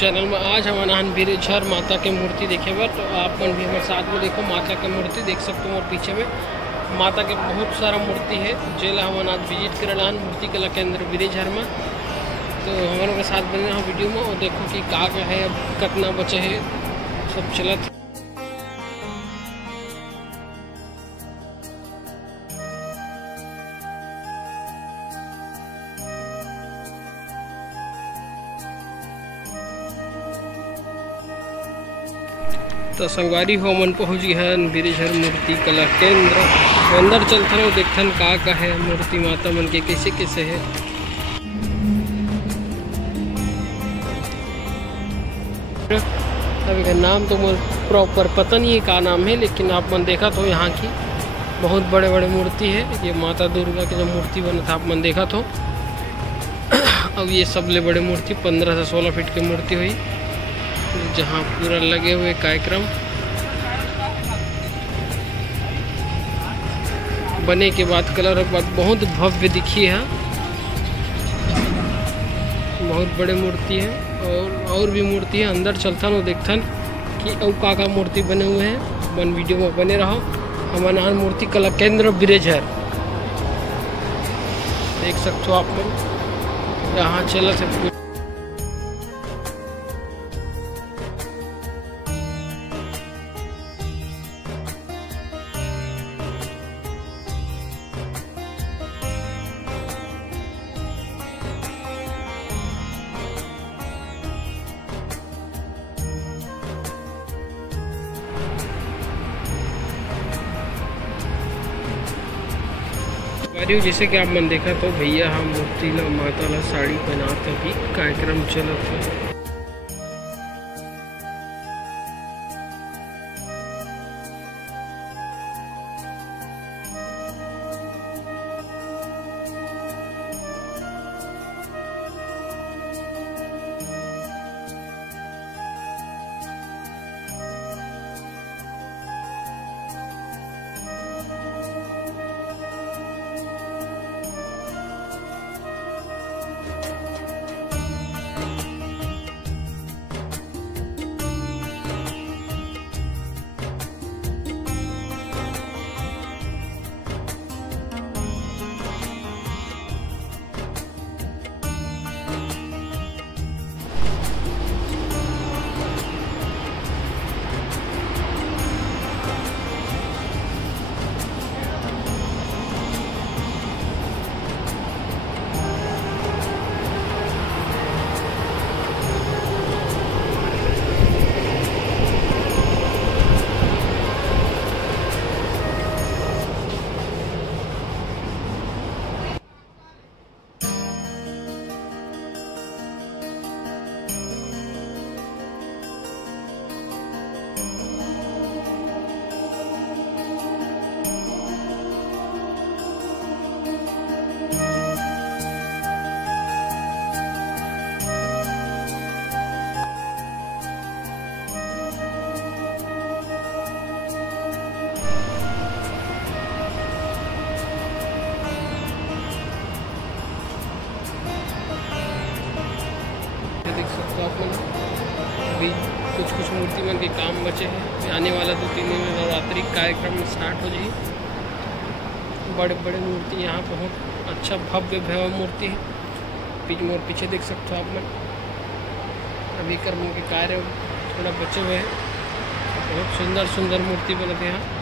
Channel में आज हम अनाहन बिरेझर माता के मूर्ति देखे बा। तो आप मन भी हमारे साथ में देखो माता के मूर्ति देख सकते हो। और पीछे में माता के बहुत सारा मूर्ति है जेला हम आज विजिट कर मूर्ति कला केंद्र बिरेझर में। तो हमारे के साथ बने रहो वीडियो में और देखो कि का है, अब कितना बचे है, सब चलत। तो संगवारी हो मन पहुँच गया बिरेझर मूर्ति कला केंद्र। अंदर चलते रहो देखथन का है मूर्ति माता मन के कैसे कैसे है। अभी का नाम तो मुझे प्रॉपर पता नहीं है का नाम है, लेकिन आप मन देखा तो यहाँ की बहुत बड़े बड़े मूर्ति है। ये माता दुर्गा की जो मूर्ति बना था आप मन देखा तो। अब ये सबले बड़े मूर्ति 15 से 16 फीट की मूर्ति हुई, जहाँ पूरा लगे हुए कार्यक्रम बने के बाद कलर के बाद बहुत भव्य दिखी है। बहुत बड़े मूर्ति है और भी मूर्ति है। अंदर चलता ना देखथन कि औ का मूर्ति बने हुए हैं। वन वीडियो में बने रहो। हमारा मूर्ति कला केंद्र बिरेझर देख सकते हो आप लोग। यहाँ चला से जैसे कि आप मन देखा तो भैया हम मूर्ति ला माता ला साड़ी पहनाते भी कार्यक्रम चलत है। देख सकते हो आप लोग। अभी कुछ मूर्ति मन के काम बचे हैं। आने वाला 2-3 दिन में नवरात्रि कार्यक्रम में स्टार्ट हो जाए। बड़े बड़े मूर्ति यहाँ बहुत अच्छा भव्य भव्य मूर्ति है। पीछे देख सकते हो आप लोग। अभी कर्म के कार्य थोड़ा बचे हुए हैं। बहुत सुंदर सुंदर मूर्ति बनते हैं यहाँ।